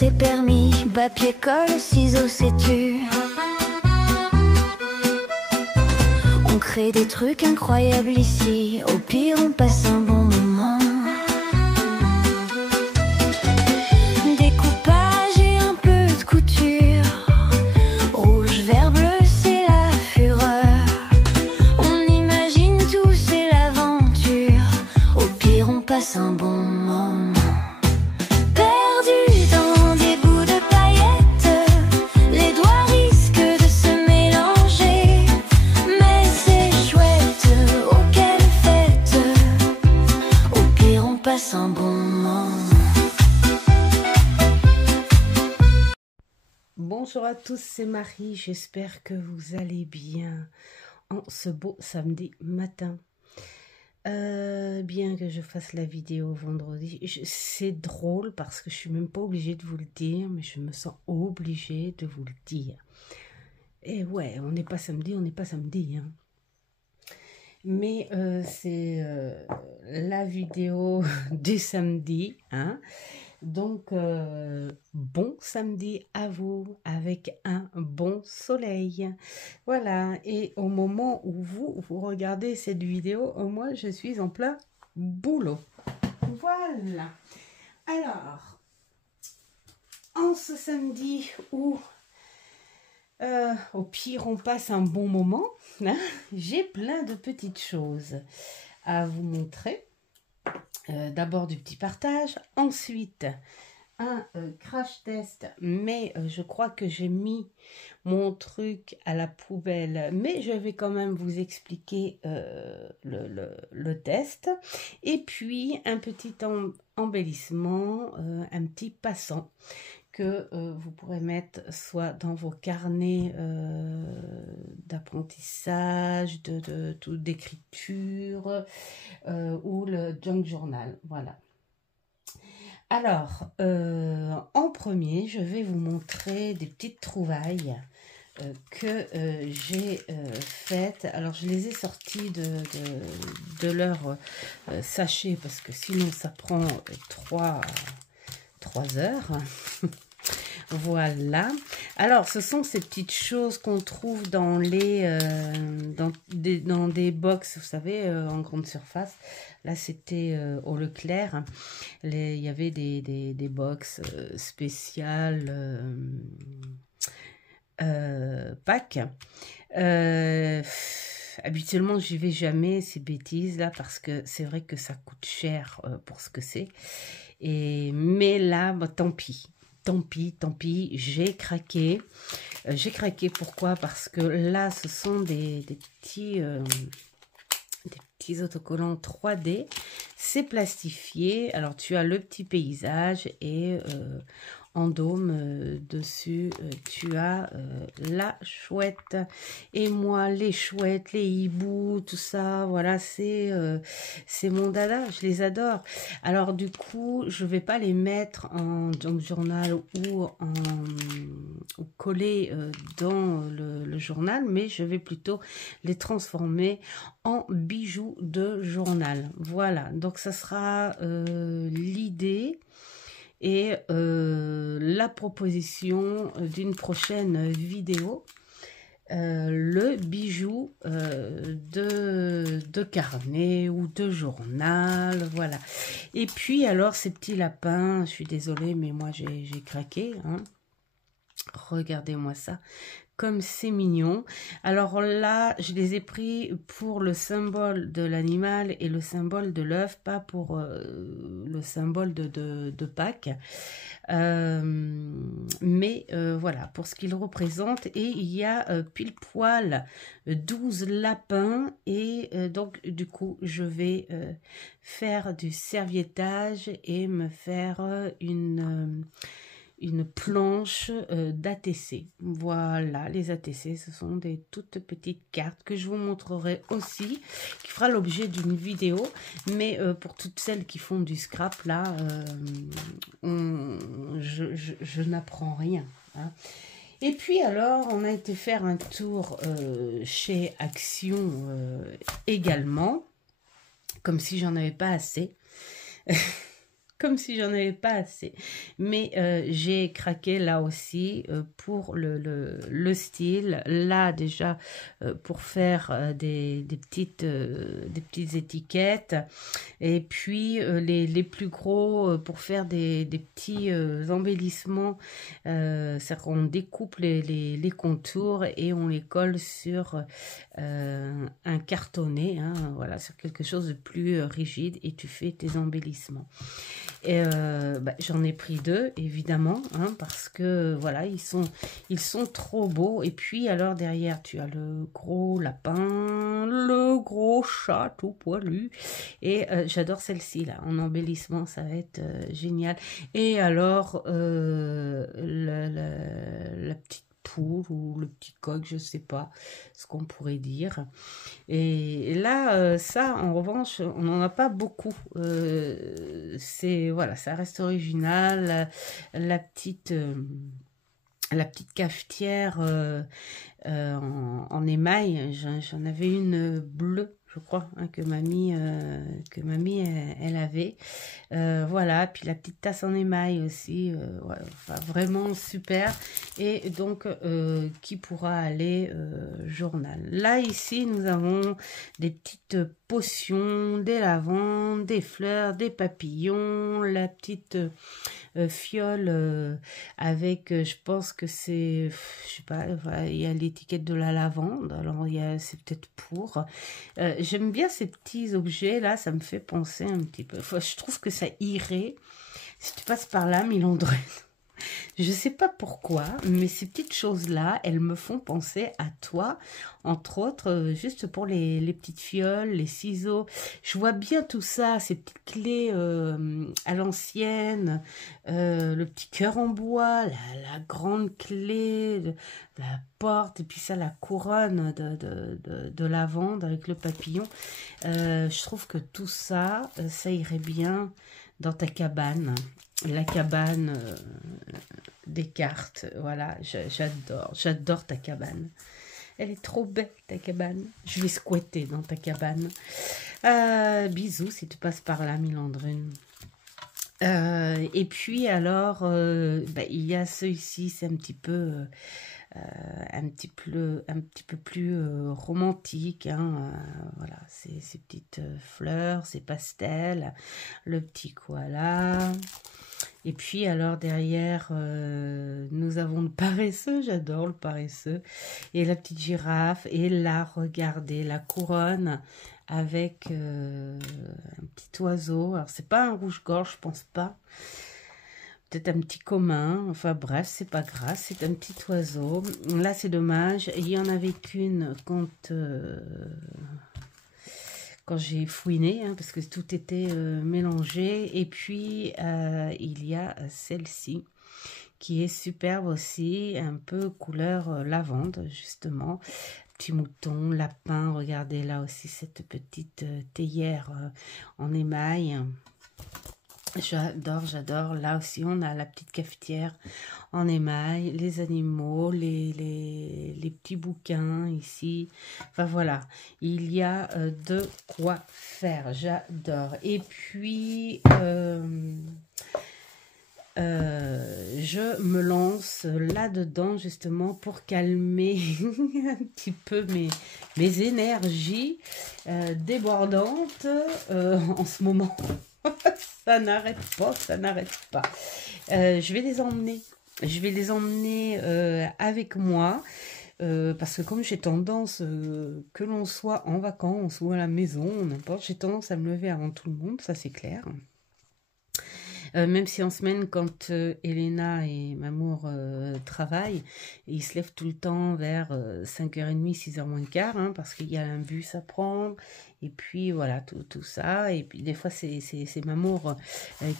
tes permis, papier, colle, ciseaux, sais-tu? On crée des trucs incroyables ici, au pire on passe un bon moment. Découpage et un peu de couture, rouge, vert, bleu, c'est la fureur. On imagine tout, c'est l'aventure, au pire on passe un bon moment. Perdu dans des bouts de paillettes, les doigts risquent de se mélanger, mais c'est chouette, oh quelle fête, au pire on passe un bon moment. Bonjour à tous, c'est Marie, j'espère que vous allez bien en ce beau samedi matin. Bien que je fasse la vidéo vendredi, c'est drôle parce que je suis même pas obligée de vous le dire, mais je me sens obligée de vous le dire. Et ouais, on n'est pas samedi, hein. Mais c'est la vidéo du samedi, hein. Donc, bon samedi à vous, avec un bon soleil. Voilà, et au moment où vous regardez cette vidéo, moi, je suis en plein boulot. Voilà. Alors, en ce samedi où, au pire, on passe un bon moment, hein, j'ai plein de petites choses à vous montrer. D'abord du petit partage, ensuite un crash test, mais je crois que j'ai mis mon truc à la poubelle, mais je vais quand même vous expliquer le test, et puis un petit embellissement, un petit passant que vous pourrez mettre soit dans vos carnets d'apprentissage, d'écriture ou le junk journal. Voilà. Alors, en premier, je vais vous montrer des petites trouvailles que j'ai faites. Alors, je les ai sorties de leur sachet parce que sinon, ça prend 3 heures. Voilà. Alors, ce sont ces petites choses qu'on trouve dans les dans des box, vous savez, en grande surface. Là, c'était au Leclerc. Il y avait des box spéciales Pâques. Habituellement, j'y vais jamais, ces bêtises là, parce que c'est vrai que ça coûte cher pour ce que c'est. Mais là, bah, tant pis, j'ai craqué. J'ai craqué, pourquoi? Parce que là, ce sont des petits autocollants 3D. C'est plastifié. Alors, tu as le petit paysage et en dôme dessus, tu as la chouette. Et moi, les chouettes, les hiboux, tout ça, voilà, c'est mon dada, je les adore. Alors, du coup, je vais pas les mettre en junk journal ou coller dans le journal, mais je vais plutôt les transformer en bijoux de journal. Voilà, donc ça sera l'idée et la proposition d'une prochaine vidéo, le bijou de carnet ou de journal, voilà. Et puis alors ces petits lapins, je suis désolée mais moi j'ai craqué, hein. Regardez-moi ça, comme c'est mignon. Alors là, je les ai pris pour le symbole de l'animal et le symbole de l'œuf, pas pour le symbole de Pâques. Mais voilà, pour ce qu'il représente. Et il y a pile poil 12 lapins. Et donc, du coup, je vais faire du serviettage et me faire une planche d'ATC. Voilà, les ATC, ce sont des toutes petites cartes que je vous montrerai aussi, qui fera l'objet d'une vidéo, mais pour toutes celles qui font du scrap, là, je n'apprends rien, hein. Et puis alors, on a été faire un tour chez Action également, comme si j'en avais pas assez. comme si j'en avais pas assez. Mais j'ai craqué là aussi pour le style. Là déjà pour faire des petites étiquettes. Et puis les plus gros pour faire des petits embellissements. C'est-à-dire qu'on découpe les contours et on les colle sur un cartonné, hein, voilà, sur quelque chose de plus rigide et tu fais tes embellissements. Et j'en ai pris 2 évidemment, hein, parce que voilà, ils sont trop beaux. Et puis alors derrière tu as le gros lapin, le gros chat tout poilu, et j'adore celle-ci là en embellissement, ça va être génial. Et alors la petite poule ou le petit coq, je sais pas ce qu'on pourrait dire. Et là, ça, en revanche, on n'en a pas beaucoup. C'est voilà, ça reste original. La petite cafetière en émail, j'en avais une bleue, je crois, hein, que mamie elle avait. Voilà, puis la petite tasse en émail aussi, ouais, enfin, vraiment super. Et donc, qui pourra aller journal. Là, ici, nous avons des petites potions, des lavandes, des fleurs, des papillons, la petite fiole avec, je pense que c'est, je sais pas, voilà, il y a l'étiquette de la lavande, alors c'est peut-être pour. J'aime bien ces petits objets là, ça me fait penser un petit peu. Enfin, je trouve que ça irait si tu passes par là, Milandrine. Je sais pas pourquoi, mais ces petites choses-là, elles me font penser à toi, entre autres, juste pour les petites fioles, les ciseaux. Je vois bien tout ça, ces petites clés à l'ancienne, le petit cœur en bois, la grande clé, la porte, et puis ça, la couronne de lavande avec le papillon. Je trouve que tout ça, ça irait bien dans ta cabane. La cabane des cartes, voilà, j'adore ta cabane. Elle est trop belle, ta cabane. Je vais squatter dans ta cabane. Bisous si tu passes par là, Milandrine. Et puis alors, il y a ceux-ci, c'est un petit peu plus romantique, hein, voilà, ces petites fleurs, ces pastels, le petit koala. Et puis alors derrière, nous avons le paresseux, j'adore le paresseux, et la petite girafe, et là, regardez, la couronne avec un petit oiseau. Alors c'est pas un rouge-gorge, je pense pas. Peut-être un petit commun, enfin bref, c'est pas grave, c'est un petit oiseau. Là c'est dommage, il y en avait qu'une quand j'ai fouiné, hein, parce que tout était mélangé. Et puis il y a celle-ci qui est superbe aussi, un peu couleur lavande justement. Petit mouton, lapin, regardez là aussi cette petite théière en émail. J'adore. Là aussi, on a la petite cafetière en émail, les animaux, les petits bouquins ici. Enfin, voilà, il y a de quoi faire. J'adore. Et puis, je me lance là-dedans, justement, pour calmer un petit peu mes énergies débordantes en ce moment. Ça n'arrête pas. Je vais les emmener avec moi parce que comme j'ai tendance, que l'on soit en vacances ou à la maison, n'importe, j'ai tendance à me lever avant tout le monde, ça c'est clair. Même si en semaine, quand Elena et Mamour travaillent, ils se lèvent tout le temps vers 5h30, 6h moins le quart, hein, parce qu'il y a un bus à prendre, et puis voilà, tout ça. Et puis des fois, c'est Mamour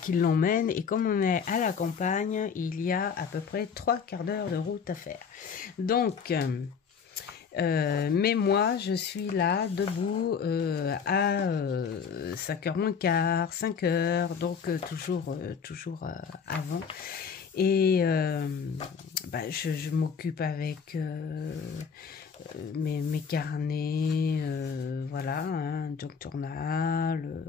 qui l'emmène, et comme on est à la campagne, il y a à peu près 3/4 d'heure de route à faire. Donc... mais moi, je suis là, debout, à 5h moins quart, 5h, donc toujours avant. Et je m'occupe avec mes carnets, voilà, un junk journal,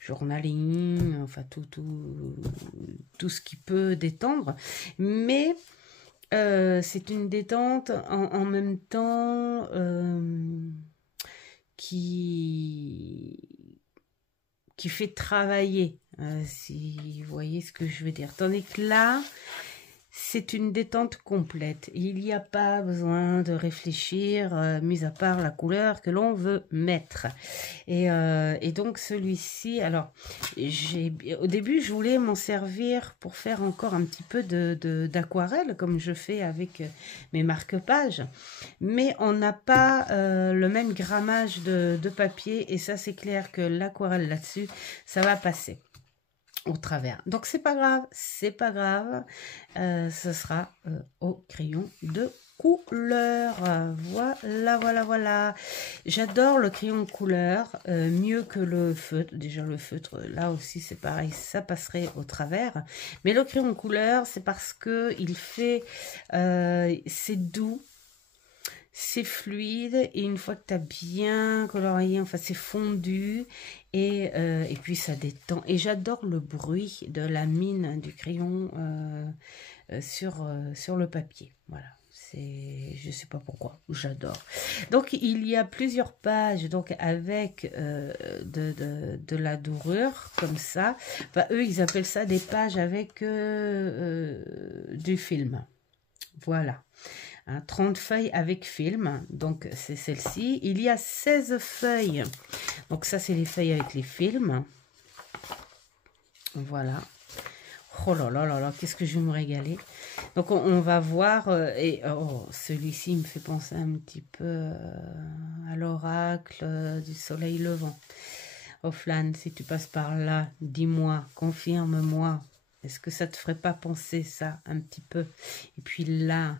journaling, enfin tout ce qui peut détendre. Mais c'est une détente en même temps qui fait travailler, si vous voyez ce que je veux dire. Tandis que là, c'est une détente complète. Il n'y a pas besoin de réfléchir, mis à part la couleur que l'on veut mettre. Et donc celui-ci, alors, au début, je voulais m'en servir pour faire encore un petit peu d'aquarelle, comme je fais avec mes marque-pages. Mais on n'a pas le même grammage de papier, et ça, c'est clair que l'aquarelle là-dessus, ça va passer au travers. Donc c'est pas grave, ce sera au crayon de couleur. Voilà. J'adore le crayon de couleur, mieux que le feutre. Déjà le feutre, là aussi c'est pareil, ça passerait au travers. Mais le crayon de couleur, c'est parce que il fait, c'est doux. C'est fluide, et une fois que tu as bien colorié, enfin c'est fondu, et puis ça détend. Et j'adore le bruit de la mine du crayon sur le papier. Voilà, je sais pas pourquoi, j'adore. Donc il y a plusieurs pages donc avec de la dorure comme ça. Enfin, eux ils appellent ça des pages avec du film. Voilà. 30 feuilles avec film, donc c'est celle-ci. Il y a 16 feuilles, donc ça c'est les feuilles avec les films. Voilà. Oh là là là là, qu'est-ce que je vais me régaler. Donc on va voir, et oh, celui-ci me fait penser un petit peu à l'oracle du soleil levant. Oh Flan, si tu passes par là, dis-moi, confirme-moi. Est-ce que ça te ferait pas penser ça un petit peu? Et puis là,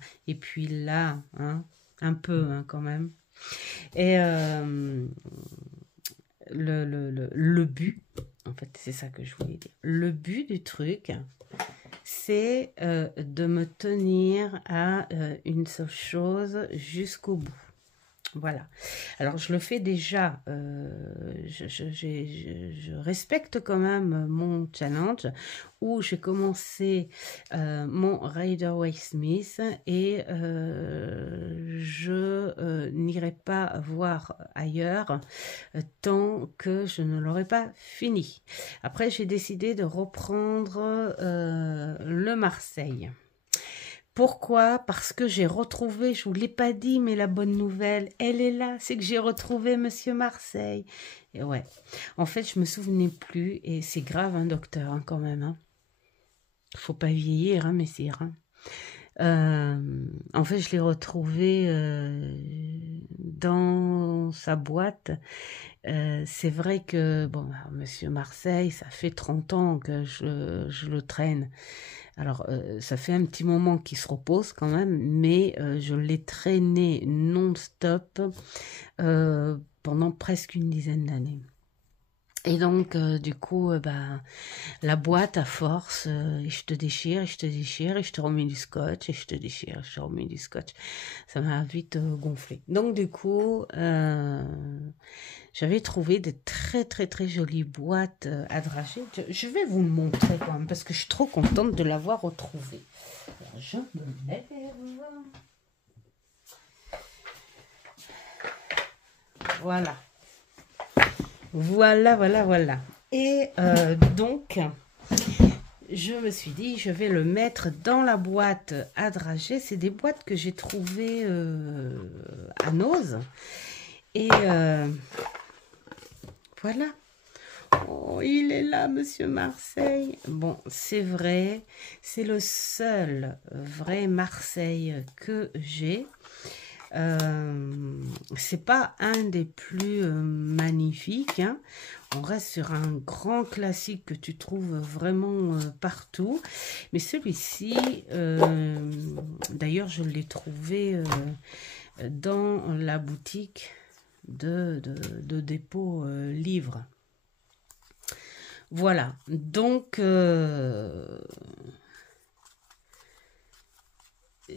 hein, un peu hein, quand même. Et le but, en fait, c'est ça que je voulais dire. Le but du truc, c'est de me tenir à une seule chose jusqu'au bout. Voilà. Alors, je le fais déjà. Je respecte quand même mon challenge où j'ai commencé mon Rider-Waite-Smith, et je n'irai pas voir ailleurs tant que je ne l'aurai pas fini. Après, j'ai décidé de reprendre le Marseille. Pourquoi? Parce que j'ai retrouvé, je ne vous l'ai pas dit, mais la bonne nouvelle, elle est là, c'est que j'ai retrouvé Monsieur Marseille. Et ouais, en fait, je me souvenais plus, et c'est grave, hein, docteur, hein, quand même. Hein. Faut pas vieillir, hein, messire. Hein. En fait, je l'ai retrouvé dans sa boîte. C'est vrai que, bon, Monsieur Marseille, ça fait 30 ans que je le traîne. Alors, ça fait un petit moment qu'il se repose quand même, mais je l'ai traîné non-stop pendant presque une dizaine d'années. Et donc, du coup, la boîte, à force, je te déchire, je te remets du scotch, et je te déchire, je te remets du scotch. Ça m'a vite gonflé. Donc, du coup, j'avais trouvé de très, très, très jolies boîtes à drager. Je vais vous le montrer quand même, parce que je suis trop contente de l'avoir retrouvée. Alors, je me lève. Voilà. Voilà. Et donc, je me suis dit, je vais le mettre dans la boîte à drager. C'est des boîtes que j'ai trouvées à Nose. Et voilà. Oh, il est là, Monsieur Marseille. Bon, c'est vrai, c'est le seul vrai Marseille que j'ai. C'est pas un des plus magnifiques, hein. On reste sur un grand classique que tu trouves vraiment partout, mais celui-ci d'ailleurs je l'ai trouvé dans la boutique de dépôt livre. Voilà, donc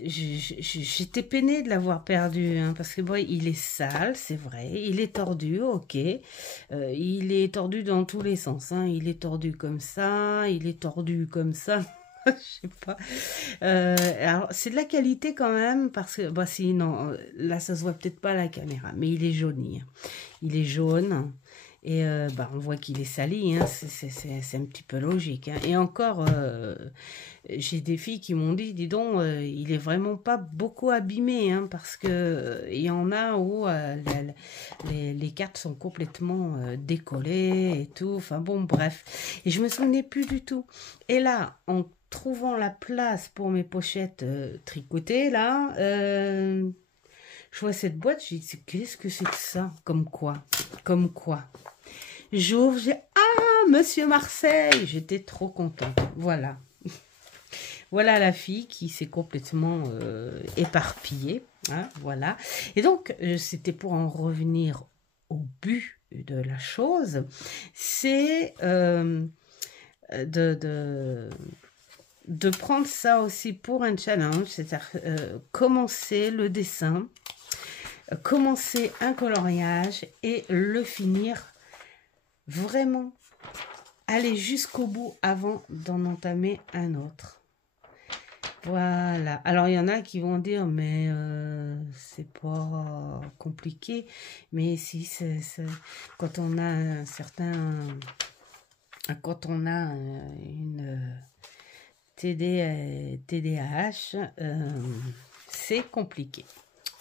j'étais peinée de l'avoir perdu, hein, parce que bon, il est sale, c'est vrai, il est tordu, ok, il est tordu dans tous les sens, hein, il est tordu comme ça, il est tordu comme ça, je sais pas. Alors c'est de la qualité quand même, parce que bah si non, là ça se voit peut-être pas à la caméra, mais il est jauni, hein. Il est jaune. Et bah, on voit qu'il est sali, hein, c'est un petit peu logique, hein. Et encore, j'ai des filles qui m'ont dit, dis donc, il est vraiment pas beaucoup abîmé, hein, parce que il y en a où les cartes sont complètement décollées et tout. Enfin bon, bref. Et je me souvenais plus du tout. Et là, en trouvant la place pour mes pochettes tricotées, là, je vois cette boîte, je dis, qu'est-ce que c'est que ça? Comme quoi? Comme quoi? J'ouvre, j'ai ah, Monsieur Marseille, j'étais trop contente. Voilà. Voilà la fille qui s'est complètement éparpillée. Hein, voilà. Et donc, c'était pour en revenir au but de la chose. C'est de prendre ça aussi pour un challenge. C'est-à-dire commencer le dessin, commencer un coloriage et le finir vraiment, aller jusqu'au bout avant d'en entamer un autre. Voilà. Alors, il y en a qui vont dire, mais c'est pas compliqué. Mais si, quand on a un certain... Quand on a une TDAH, c'est compliqué.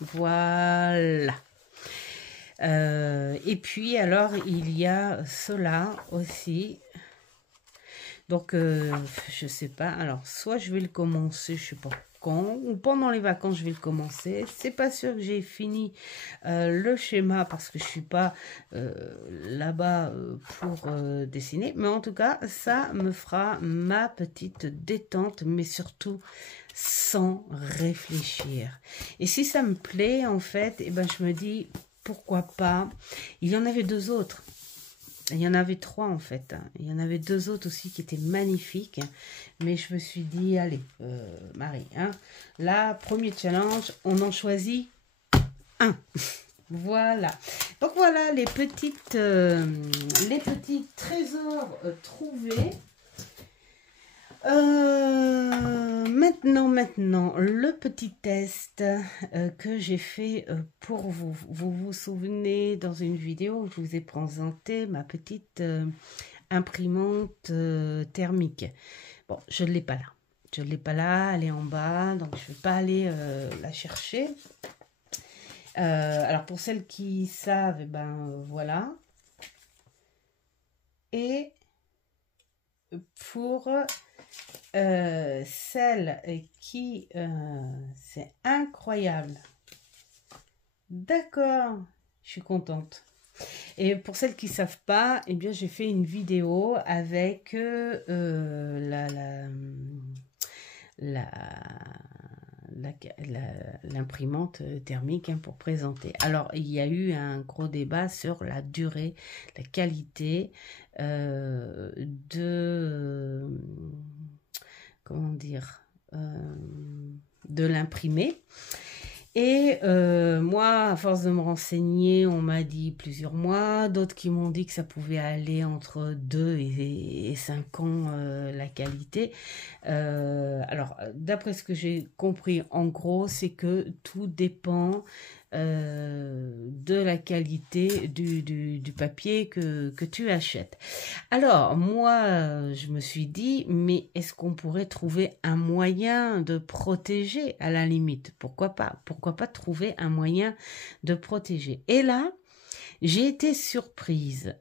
Voilà. Et puis, alors, il y a cela aussi. Donc, je sais pas. Alors, soit je vais le commencer, je sais pas quand, ou pendant les vacances, je vais le commencer. C'est pas sûr que j'ai fini le schéma parce que je suis pas là-bas pour dessiner. Mais en tout cas, ça me fera ma petite détente, mais surtout sans réfléchir. Et si ça me plaît, en fait, eh ben, je me dis, pourquoi pas. Il y en avait deux autres. Il y en avait trois en fait. Il y en avait deux autres aussi qui étaient magnifiques. Mais je me suis dit, allez, Marie, hein, là, premier challenge, on en choisit un. Voilà. Donc voilà les petits trésors trouvés. Maintenant, le petit test que j'ai fait pour vous. Vous souvenez, dans une vidéo, je vous ai présenté ma petite imprimante thermique. Bon, je ne l'ai pas là. Je ne l'ai pas là, elle est en bas, donc je ne vais pas aller la chercher. Alors, pour celles qui savent, eh ben voilà. Et pour... celle qui c'est incroyable, d'accord, je suis contente. Et pour celles qui savent pas, eh bien j'ai fait une vidéo avec l'imprimante thermique, hein, pour présenter. Alors il y a eu un gros débat sur la durée, la qualité comment dire, de l'imprimer. Et moi, à force de me renseigner, on m'a dit plusieurs mois, d'autres qui m'ont dit que ça pouvait aller entre 2 et 5 ans la qualité. Alors, d'après ce que j'ai compris, en gros, c'est que tout dépend de la qualité du papier que tu achètes. Alors, moi, je me suis dit, mais est-ce qu'on pourrait trouver un moyen de protéger à la limite? Pourquoi pas? Pourquoi pas trouver un moyen de protéger? Et là, j'ai été surprise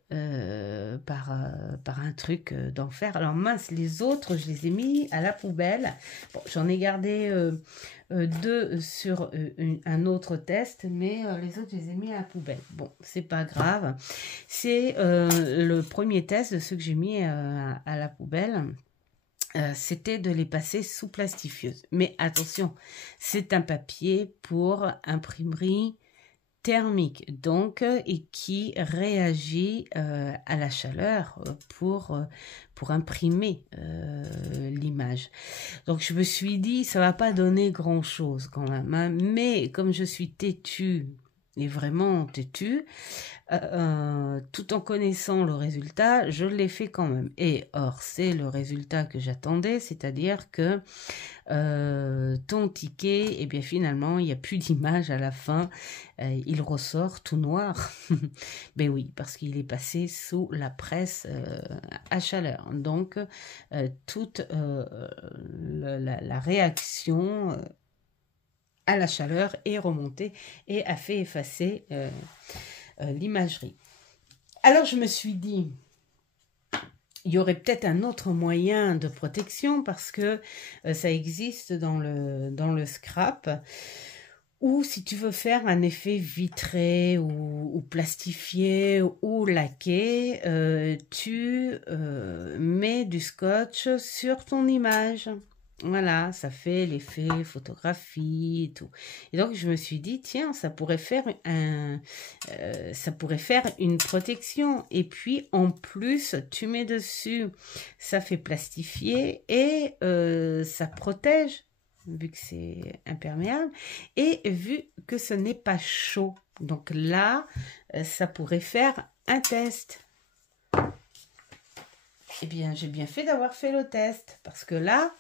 par un truc d'enfer. Alors mince, les autres, je les ai mis à la poubelle. Bon, j'en ai gardé deux sur un autre test, mais les autres, je les ai mis à la poubelle. Bon, c'est pas grave. C'est le premier test de ceux que j'ai mis à la poubelle. C'était de les passer sous plastifieuse. Mais attention, c'est un papier pour imprimerie thermique, donc, et qui réagit à la chaleur pour imprimer l'image. Donc je me suis dit, ça va pas donner grand-chose quand même, hein, mais comme je suis têtue, et vraiment têtue, tout en connaissant le résultat, je l'ai fait quand même. Et or, c'est le résultat que j'attendais, c'est-à-dire que ton ticket, eh bien finalement, il n'y a plus d'image à la fin, il ressort tout noir. Ben oui, parce qu'il est passé sous la presse à chaleur. Donc, toute la réaction à la chaleur est remontée et a fait effacer l'imagerie. Alors je me suis dit, il y aurait peut-être un autre moyen de protection parce que ça existe dans le scrap, ou si tu veux faire un effet vitré ou plastifié ou laqué, tu mets du scotch sur ton image. Voilà, ça fait l'effet photographie et tout. Et donc, je me suis dit, tiens, ça pourrait faire une protection. Et puis, en plus, tu mets dessus, ça fait plastifier et ça protège, vu que c'est imperméable, et vu que ce n'est pas chaud. Donc là, ça pourrait faire un test. Eh bien, j'ai bien fait d'avoir fait le test, parce que là,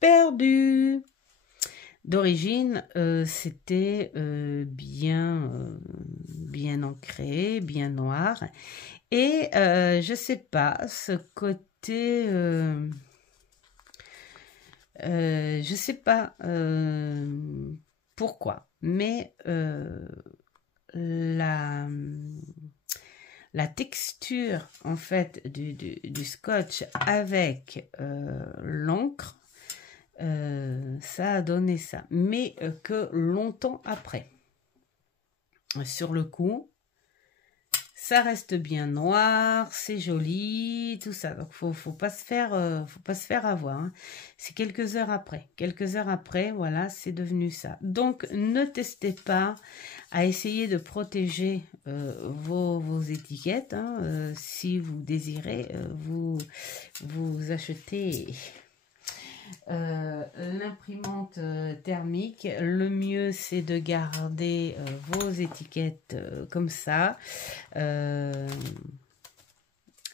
perdu. D'origine, c'était bien ancré, bien noir. Et je sais pas, ce côté... je sais pas pourquoi, mais la texture, en fait, du scotch avec l'encre, ça a donné ça, mais que longtemps après. Sur le coup, ça reste bien noir, c'est joli, tout ça. Donc faut pas se faire avoir, hein. C'est quelques heures après, voilà, c'est devenu ça. Donc ne testez pas à essayer de protéger vos étiquettes, hein, si vous désirez vous achetez l'imprimante thermique. Le mieux, c'est de garder vos étiquettes comme ça,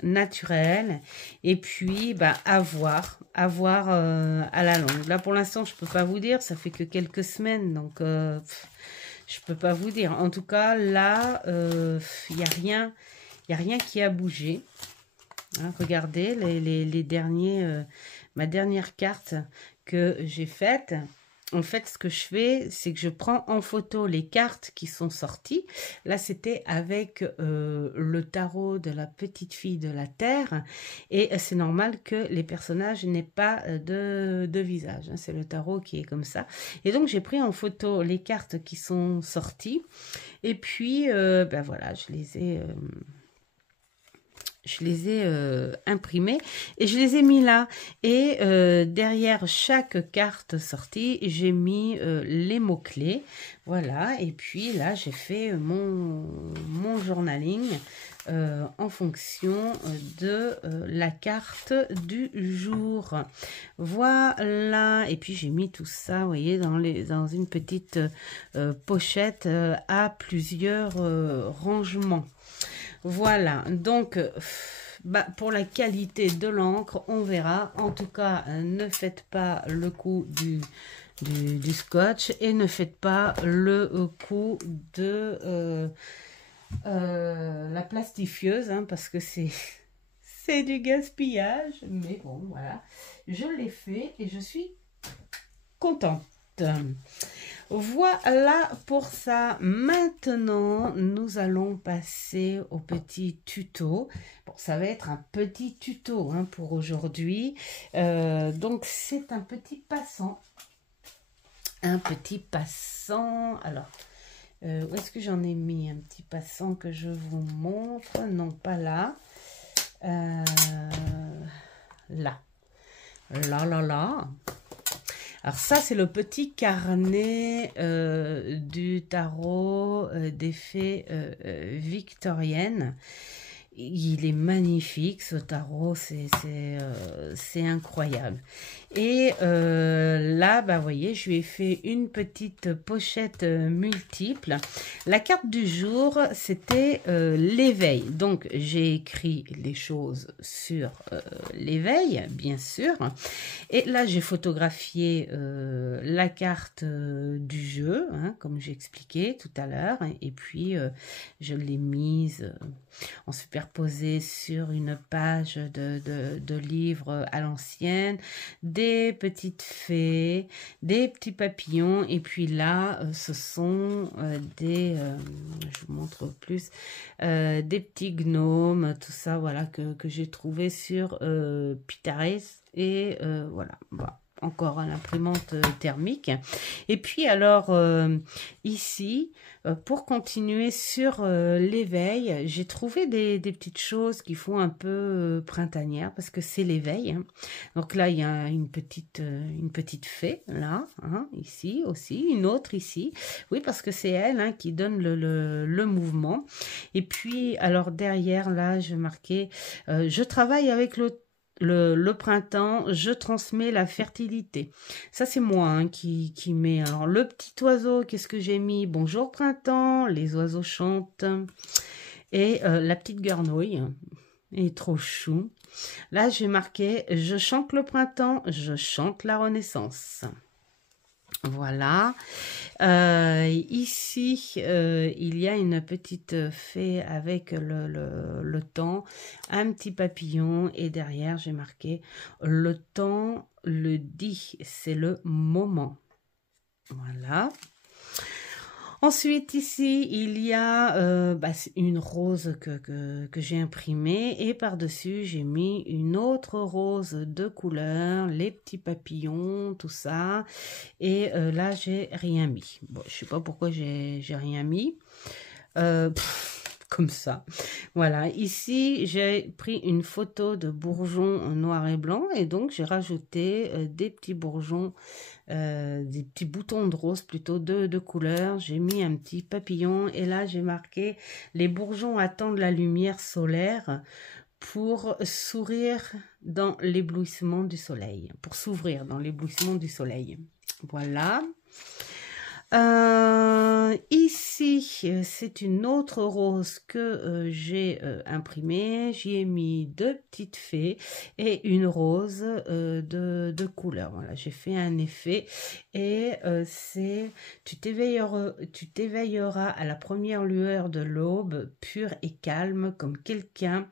naturelles, et puis à voir à la longue. Là, pour l'instant, je peux pas vous dire, ça fait que quelques semaines, donc je peux pas vous dire. En tout cas, là, il y a rien qui a bougé, hein. Regardez les derniers... ma dernière carte que j'ai faite, en fait, ce que je fais, c'est que je prends en photo les cartes qui sont sorties. Là, c'était avec le tarot de la petite fille de la Terre. Et c'est normal que les personnages n'aient pas de visage, hein. C'est le tarot qui est comme ça. Et donc, j'ai pris en photo les cartes qui sont sorties. Et puis, voilà, je les ai imprimés et je les ai mis là. Et derrière chaque carte sortie, j'ai mis les mots-clés. Voilà, et puis là, j'ai fait mon journaling en fonction de la carte du jour. Voilà, et puis j'ai mis tout ça, vous voyez, dans une petite pochette à plusieurs rangements. Voilà, donc pour la qualité de l'encre, on verra. En tout cas, ne faites pas le coup du scotch et ne faites pas le coup de la plastifieuse, hein, parce que c'est du gaspillage. Mais bon, voilà, je l'ai fait et je suis contente. Voilà pour ça. Maintenant, nous allons passer au petit tuto. Bon, ça va être un petit tuto, hein, pour aujourd'hui. Donc, c'est un petit passant. Un petit passant. Alors, où est-ce que j'en ai mis un petit passant que je vous montre? Non, pas là. Là. Là. Alors ça, c'est le petit carnet du tarot des fées victoriennes. Il est magnifique, ce tarot, c'est incroyable. Et là, bah, vous voyez, je lui ai fait une petite pochette multiple. La carte du jour, c'était l'éveil. Donc, j'ai écrit les choses sur l'éveil, bien sûr. Et là, j'ai photographié la carte du jeu, hein, comme j'ai expliqué tout à l'heure. Et puis, je l'ai mise en superposé sur une page de livre à l'ancienne, des petites fées, des petits papillons, et puis là, ce sont je vous montre plus, des petits gnomes, tout ça, voilà, que j'ai trouvé sur Pinterest, et voilà, voilà. Encore à l'imprimante thermique. Et puis alors, ici, pour continuer sur l'éveil, j'ai trouvé des petites choses qui font un peu printanière, parce que c'est l'éveil. Hein. Donc là, il y a une petite fée, là, hein, ici aussi, une autre ici. Oui, parce que c'est elle hein, qui donne le mouvement. Et puis, alors derrière, là, je marquais, je travaille avec le printemps, je transmets la fertilité. Ça, c'est moi hein, qui met. Alors, le petit oiseau, qu'est-ce que j'ai mis? Bonjour printemps, les oiseaux chantent. Et la petite grenouille, elle est trop chou. Là, j'ai marqué, je chante le printemps, je chante la renaissance. Voilà. Ici, il y a une petite fée avec le temps, un petit papillon, et derrière, j'ai marqué le temps le dit, c'est le moment. Voilà. Ensuite, ici, il y a une rose que j'ai imprimée, et par-dessus, j'ai mis une autre rose de couleur, les petits papillons, tout ça. Et là, j'ai rien mis. Bon, je sais pas pourquoi j'ai rien mis. Comme ça. Voilà, ici, j'ai pris une photo de bourgeons noir et blanc, et donc j'ai rajouté des petits bourgeons, des petits boutons de rose plutôt de couleur. J'ai mis un petit papillon, et là, j'ai marqué « Les bourgeons attendent la lumière solaire pour sourire dans l'éblouissement du soleil. » Pour s'ouvrir dans l'éblouissement du soleil. Voilà. Ici, c'est une autre rose que j'ai imprimée. J'y ai mis deux petites fées et une rose de couleur. Voilà, j'ai fait un effet, et c'est « Tu t'éveilleras à la première lueur de l'aube, pure et calme, comme quelqu'un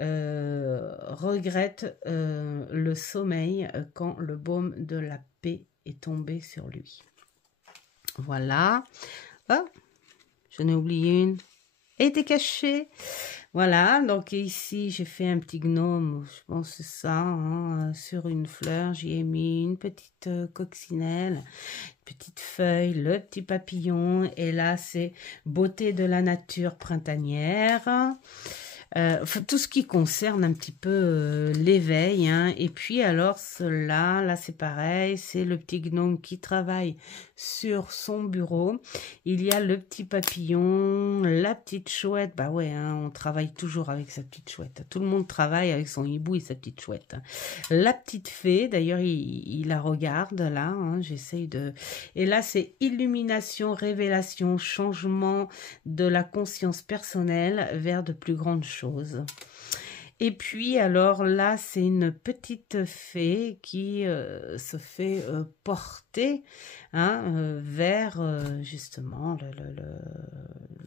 regrette le sommeil quand le baume de la paix est tombé sur lui. » Voilà. Oh, j'en ai oublié une. Elle était cachée. Voilà. Donc ici, j'ai fait un petit gnome. Je pense que c'est ça. Hein, sur une fleur, j'y ai mis une petite coccinelle, une petite feuille, le petit papillon. Et là, c'est beauté de la nature printanière. Tout ce qui concerne un petit peu l'éveil, hein. Et puis alors cela, là c'est pareil, c'est le petit gnome qui travaille sur son bureau. Il y a le petit papillon, la petite chouette, bah ouais, hein, on travaille toujours avec sa petite chouette. Tout le monde travaille avec son hibou et sa petite chouette. La petite fée, d'ailleurs il la regarde là, hein, j'essaye de... Et là c'est illumination, révélation, changement de la conscience personnelle vers de plus grandes choses. Et puis alors là c'est une petite fée qui se fait porter hein, vers justement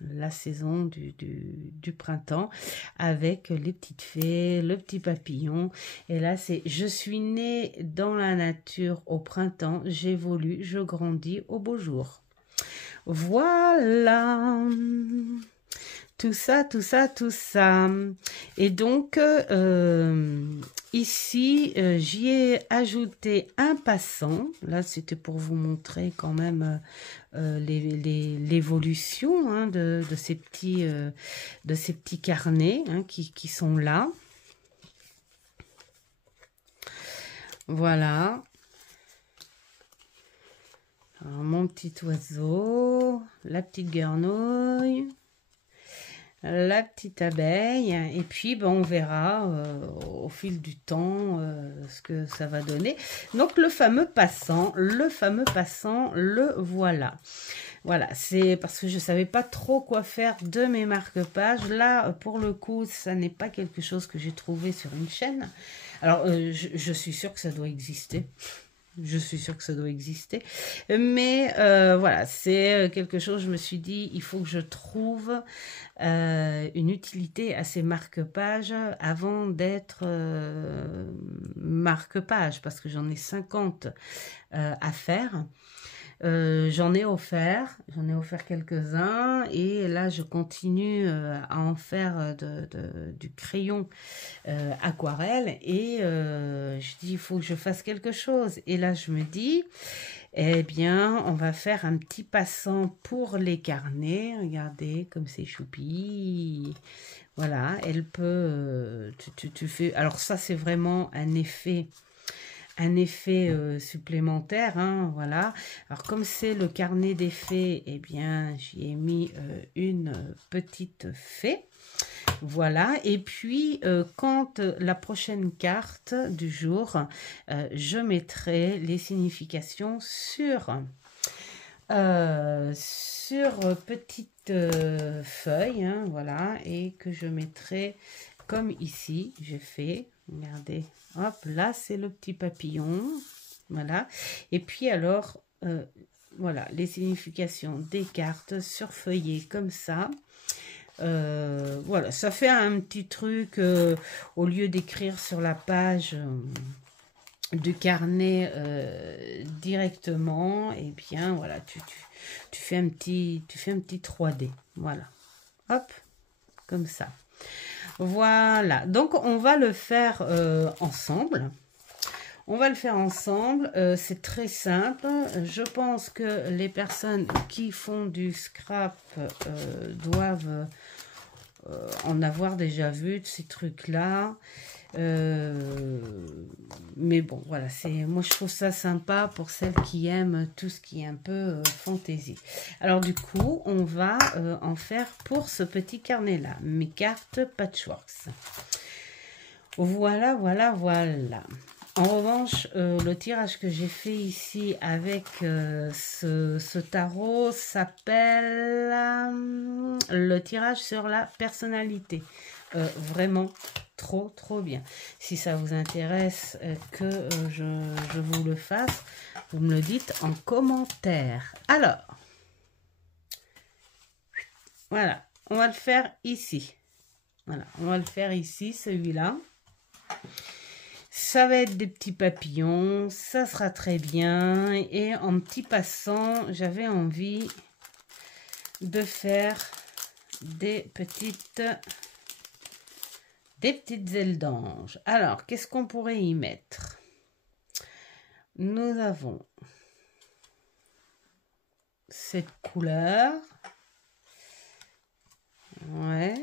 la saison du printemps, avec les petites fées, le petit papillon. Et là c'est « Je suis née dans la nature au printemps, j'évolue, je grandis au beau jour ». Voilà. Tout ça, tout ça, tout ça. Et donc, ici, j'y ai ajouté un passant. Là, c'était pour vous montrer quand même l'évolution hein, de ces petits carnets hein, qui sont là. Voilà. Alors, mon petit oiseau, la petite grenouille, la petite abeille, et puis ben, on verra au fil du temps ce que ça va donner. Donc le fameux passant, le voilà. Voilà, c'est parce que je savais pas trop quoi faire de mes marque-pages. Là, pour le coup, ça n'est pas quelque chose que j'ai trouvé sur une chaîne. Alors, je suis sûre que ça doit exister. Je suis sûre que ça doit exister. Mais voilà, c'est quelque chose, je me suis dit, il faut que je trouve une utilité à ces marque-pages avant d'être marque-page, parce que j'en ai 50 à faire. J'en ai offert quelques-uns et là je continue à en faire du crayon aquarelle et je dis il faut que je fasse quelque chose et là je me dis eh bien on va faire un petit passant pour les carnets, regardez comme c'est choupi, voilà, elle peut tu fais, alors ça c'est vraiment un effet supplémentaire, hein, voilà. Alors comme c'est le carnet des fées, eh bien j'y ai mis une petite fée, voilà. Et puis quand la prochaine carte du jour, je mettrai les significations sur petite feuille, hein, voilà, et que je mettrai comme ici, j'ai fait, regardez, hop, là c'est le petit papillon, voilà, et puis alors, voilà, les significations des cartes surfeuillées comme ça, voilà, ça fait un petit truc, au lieu d'écrire sur la page du carnet directement, et bien voilà, tu fais un petit 3D, voilà, hop, comme ça. Voilà, donc on va le faire ensemble. On va le faire ensemble, c'est très simple. Je pense que les personnes qui font du scrap doivent en avoir déjà vu de ces trucs-là. Mais bon, voilà, moi je trouve ça sympa pour celles qui aiment tout ce qui est un peu fantaisie. Alors du coup, on va en faire pour ce petit carnet-là, mes cartes Patchworks. Voilà, voilà, voilà. En revanche, le tirage que j'ai fait ici avec ce tarot s'appelle le tirage sur la personnalité. Vraiment trop bien. Si ça vous intéresse que je vous le fasse, vous me le dites en commentaire. Alors, voilà, on va le faire ici. Voilà, on va le faire ici, celui-là. Ça va être des petits papillons, ça sera très bien. Et en petit passant, j'avais envie de faire des petites ailes d'ange. Alors, qu'est-ce qu'on pourrait y mettre? Nous avons cette couleur. Ouais.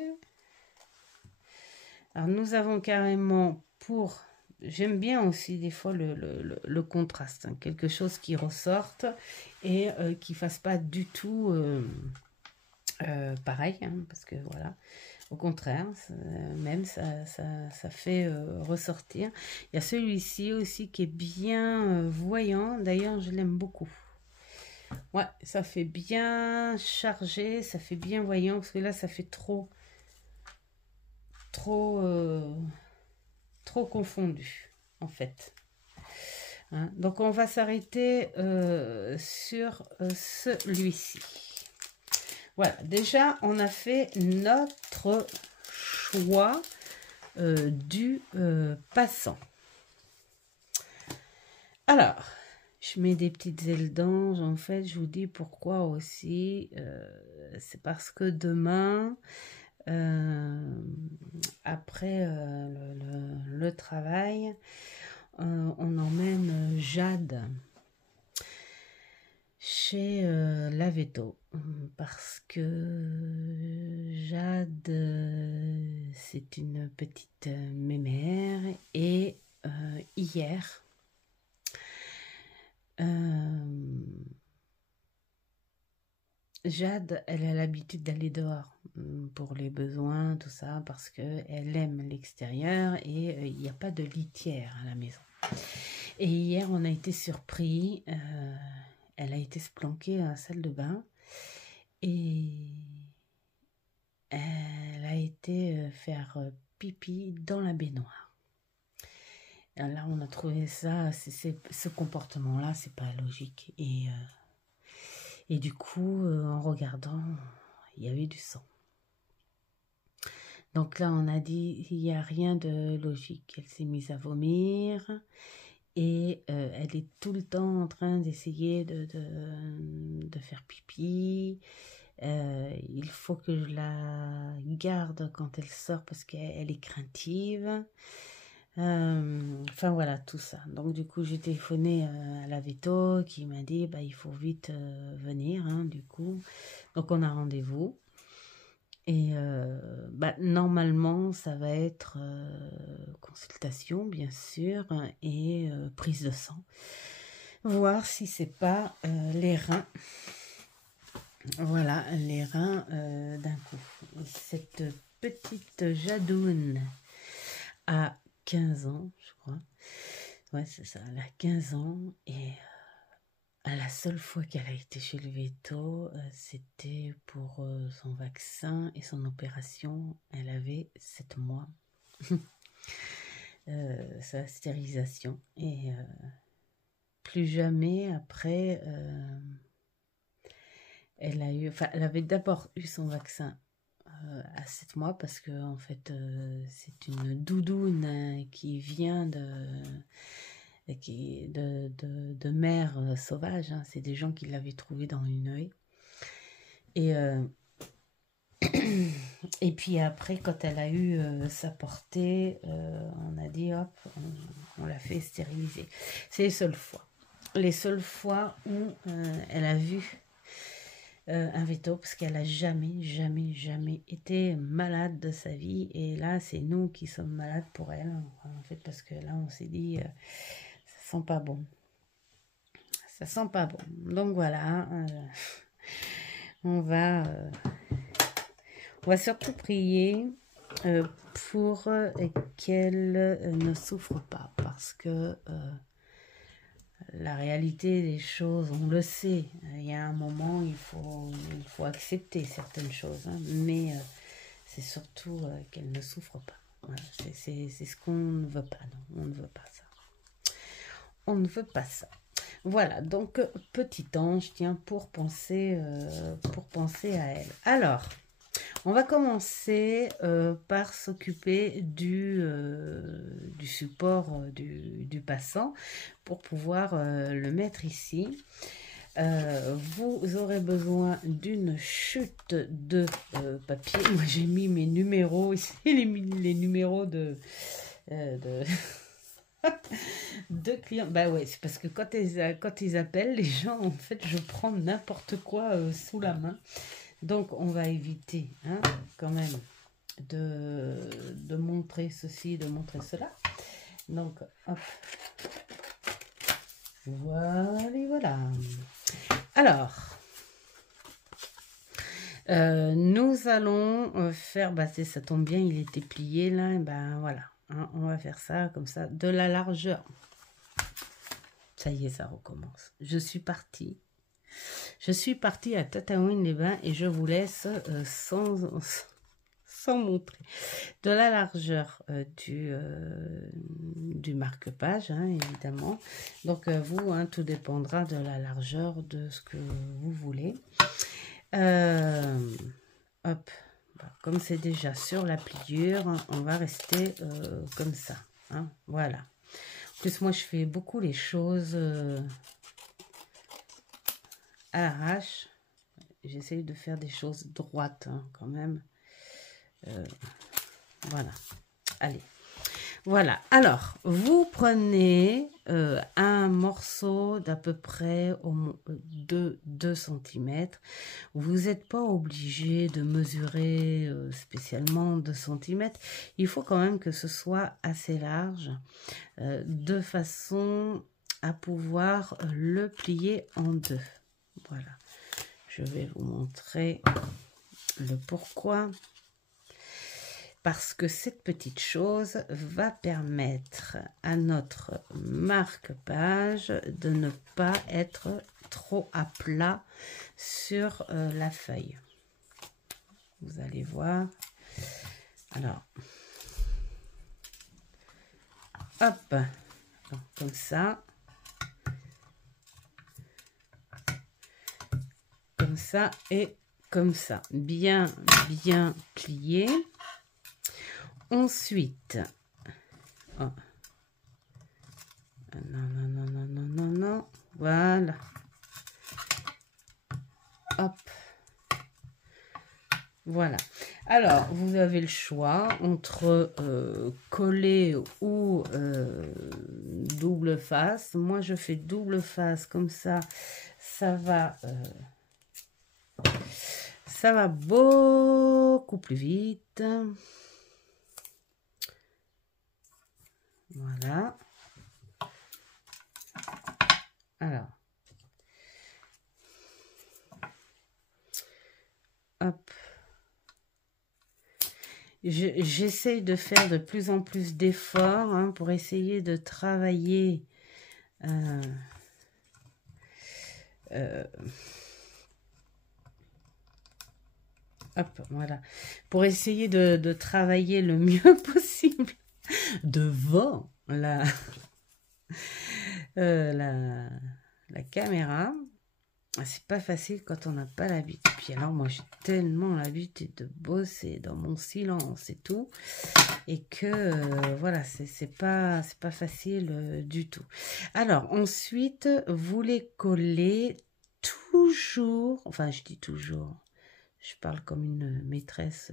Alors, nous avons carrément pour... J'aime bien aussi des fois le contraste, hein, quelque chose qui ressorte et qui ne fasse pas du tout pareil, hein, parce que voilà, au contraire, même ça fait ressortir. Il y a celui-ci aussi qui est bien voyant, d'ailleurs je l'aime beaucoup. Ouais, ça fait bien chargé, ça fait bien voyant, parce que là ça fait trop confondu en fait, hein. Donc on va s'arrêter sur celui-ci. Voilà, déjà on a fait notre choix du passant. Alors je mets des petites ailes d'ange, en fait je vous dis pourquoi aussi, c'est parce que demain après le travail, on emmène Jade chez Laveto parce que Jade c'est une petite mémère et hier Jade, elle a l'habitude d'aller dehors pour les besoins, tout ça, parce qu'elle aime l'extérieur et il n'y a pas de litière à la maison. Et hier, on a été surpris. Elle a été se planquer à la salle de bain et elle a été faire pipi dans la baignoire. Et là, on a trouvé ça, ce comportement-là, c'est pas logique. Et du coup, en regardant, il y avait du sang. Donc là, on a dit, il n'y a rien de logique. Elle s'est mise à vomir et elle est tout le temps en train d'essayer de faire pipi. Il faut que je la garde quand elle sort parce qu'elle est craintive. Enfin voilà, tout ça. Donc du coup, j'ai téléphoné à la veto qui m'a dit, bah, il faut vite venir, hein, du coup. Donc on a rendez-vous. Et bah, normalement, ça va être consultation, bien sûr, et prise de sang. Voir si c'est pas les reins. Voilà, les reins d'un coup. Cette petite Jadoune a 15 ans, je crois. Ouais, c'est ça, elle a 15 ans. Et la seule fois qu'elle a été chez le veto, c'était pour son vaccin et son opération. Elle avait 7 mois. Sa stérilisation. Et plus jamais après, elle avait d'abord eu son vaccin à 7 mois parce que en fait c'est une doudoune qui vient de mère sauvage, hein. C'est des gens qui l'avaient trouvée dans une haie. Et puis après, quand elle a eu sa portée, on a dit hop, on l'a fait stériliser. C'est les seules fois où elle a vu un veto, parce qu'elle a jamais été malade de sa vie. Et là, c'est nous qui sommes malades pour elle, en fait, parce que là, on s'est dit, ça sent pas bon. Ça sent pas bon. Donc voilà, on va surtout prier pour qu'elle ne souffre pas, parce que la réalité des choses, on le sait, il y a un moment, il faut accepter certaines choses, hein, mais c'est surtout qu'elle ne souffre pas. Voilà, c'est ce qu'on ne veut pas, non, on ne veut pas ça. On ne veut pas ça. Voilà, donc petit ange, tiens, pour penser à elle. Alors, on va commencer par s'occuper du support du passant pour pouvoir le mettre ici. Vous aurez besoin d'une chute de papier. Moi, j'ai mis mes numéros ici, les numéros de de clients. Bah ouais, c'est parce que quand ils appellent, les gens, en fait, je prends n'importe quoi sous la main. Donc, on va éviter, hein, quand même, de montrer ceci, de montrer cela. Donc, hop. Voilà. Alors, nous allons faire, bah, ça tombe bien, il était plié là, et ben voilà. Hein, on va faire ça comme ça, de la largeur. Ça y est, ça recommence. Je suis partie à Tataouine-les-Bains et je vous laisse sans montrer. De la largeur du marque-page, hein, évidemment. Donc, vous, hein, tout dépendra de la largeur de ce que vous voulez. Hop. Comme c'est déjà sur la pliure, on va rester comme ça. Hein, voilà. En plus, moi, je fais beaucoup les choses à l'arrache. J'essaye de faire des choses droites, hein, quand même. Voilà. Allez. Voilà. Alors, vous prenez un morceau d'à peu près 2 cm. Vous n'êtes pas obligé de mesurer spécialement 2 cm. Il faut quand même que ce soit assez large de façon à pouvoir le plier en deux. Voilà. je vais vous montrer le pourquoi. Parce que cette petite chose va permettre à notre marque-page de ne pas être trop à plat sur la feuille. Vous allez voir. Alors, hop, comme ça. Comme ça et comme ça. Bien plié. Ensuite, oh. Non. Voilà. Hop. Voilà. Alors, vous avez le choix entre coller ou double face. Moi, je fais double face comme ça. Ça va beaucoup plus vite. Voilà. Alors. Hop. J'essaye de faire de plus en plus d'efforts hein, pour essayer de travailler hop, voilà. Pour essayer de travailler le mieux possible devant la caméra. C'est pas facile quand on n'a pas l'habitude. Puis alors moi j'ai tellement l'habitude de bosser dans mon silence et tout, et que voilà, c'est pas facile du tout. Alors ensuite vous les collez toujours, enfin je dis toujours, je parle comme une maîtresse.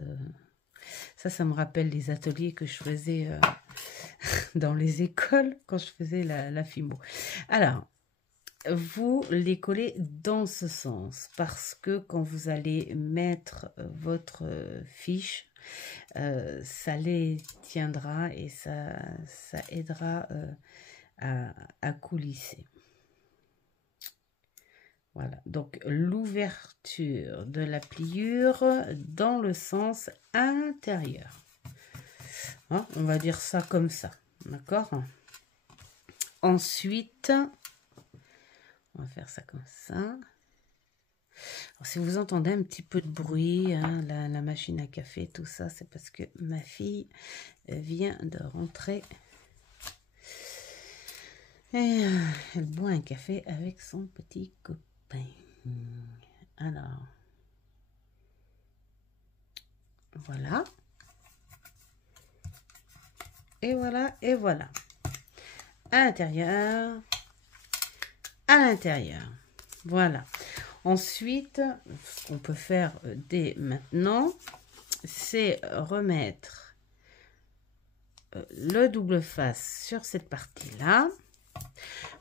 Ça me rappelle les ateliers que je faisais dans les écoles quand je faisais la FIMO. Alors, vous les collez dans ce sens parce que quand vous allez mettre votre fiche, ça les tiendra et ça aidera à coulisser. Voilà, donc l'ouverture de la pliure dans le sens intérieur. Hein, on va dire ça comme ça, d'accord? Ensuite, on va faire ça comme ça. Alors, si vous entendez un petit peu de bruit, hein, la machine à café, tout ça, c'est parce que ma fille vient de rentrer. Et elle boit un café avec son petit copain. Alors, voilà. Et voilà, et voilà. À l'intérieur. À l'intérieur. Voilà. Ensuite, ce qu'on peut faire dès maintenant, c'est remettre le double face sur cette partie-là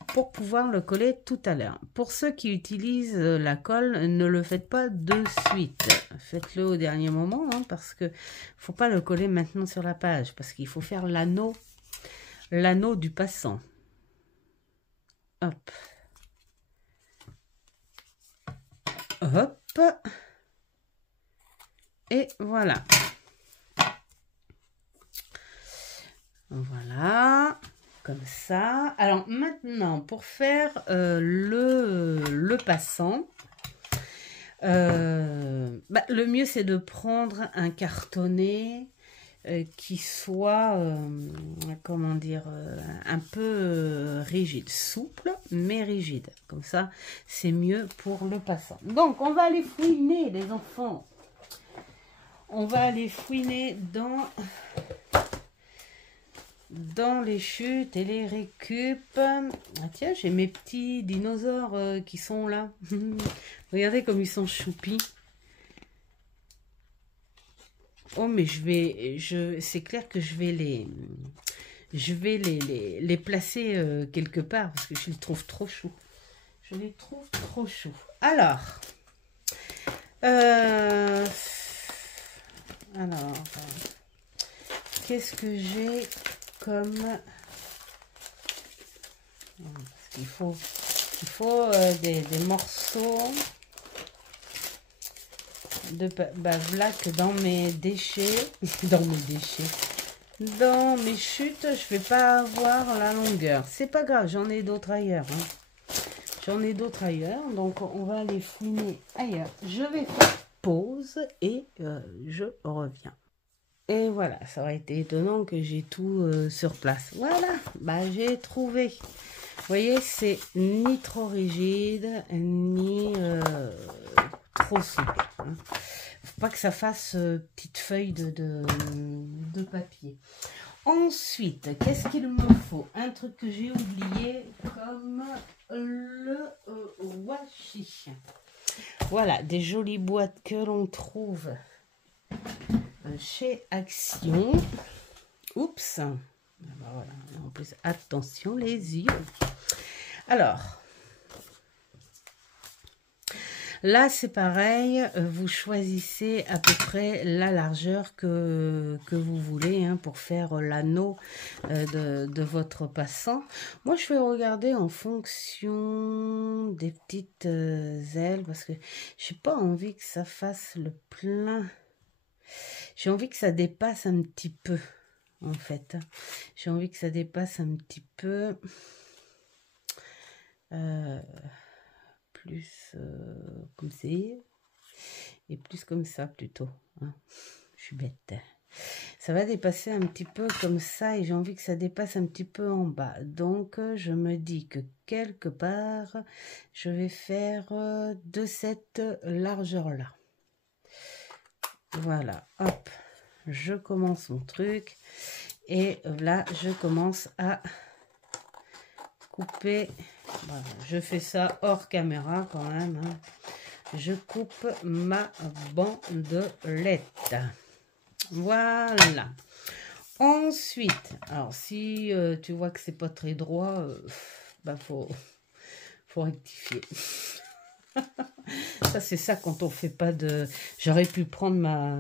pour pouvoir le coller tout à l'heure. Pour ceux qui utilisent la colle, ne le faites pas de suite. Faites-le au dernier moment, hein, parce que faut pas le coller maintenant sur la page, parce qu'il faut faire l'anneau du passant. Hop. Hop. Et voilà. Voilà. Comme ça. Alors maintenant, pour faire le passant, le mieux c'est de prendre un cartonnet qui soit, comment dire, un peu rigide, souple mais rigide. Comme ça, c'est mieux pour le passant. Donc, on va aller fouiner, les enfants. On va aller fouiner dans les chutes et les récup. Ah tiens, j'ai mes petits dinosaures qui sont là. Regardez comme ils sont choupis. Oh, mais c'est clair que je vais les placer quelque part parce que je les trouve trop choux. Je les trouve trop choux. Alors, qu'est-ce que j'ai comme... Parce qu'il faut des morceaux. bah, voilà que dans mes déchets, dans mes chutes, je vais pas avoir la longueur. C'est pas grave, j'en ai d'autres ailleurs. Hein. J'en ai d'autres ailleurs, donc on va aller fouiner ailleurs. Je vais faire pause et je reviens. Et voilà, ça aurait été étonnant que j'ai tout sur place. Voilà, bah j'ai trouvé. Vous voyez, c'est ni trop rigide, ni trop souple. Hein. Faut pas que ça fasse petite feuille de papier. Ensuite, qu'est-ce qu'il me faut? Un truc que j'ai oublié, comme le washi. Voilà, des jolies boîtes que l'on trouve chez Action. Oups. Ben voilà. En plus, attention les yeux. Alors, là c'est pareil, vous choisissez à peu près la largeur que vous voulez hein, pour faire l'anneau de votre passant. Moi je vais regarder en fonction des petites ailes parce que j'ai pas envie que ça fasse le plein. J'ai envie que ça dépasse un petit peu. En fait, j'ai envie que ça dépasse un petit peu, plus comme c'est, et plus comme ça plutôt. Hein. Je suis bête. Ça va dépasser un petit peu comme ça et j'ai envie que ça dépasse un petit peu en bas. Donc, je me dis que quelque part, je vais faire de cette largeur-là. Voilà, hop. Je commence mon truc et là je commence à couper. Voilà, je fais ça hors caméra quand même. Hein. Je coupe ma bandelette. Voilà. Ensuite, alors si tu vois que c'est pas très droit, bah faut rectifier. Ça c'est ça quand on fait pas de. J'aurais pu prendre ma